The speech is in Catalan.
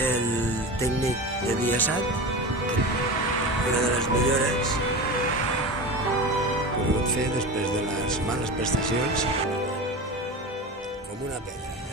ser el tècnic de Viasat, una de les millores que he pogut fer després de les males prestacions, com una pedra.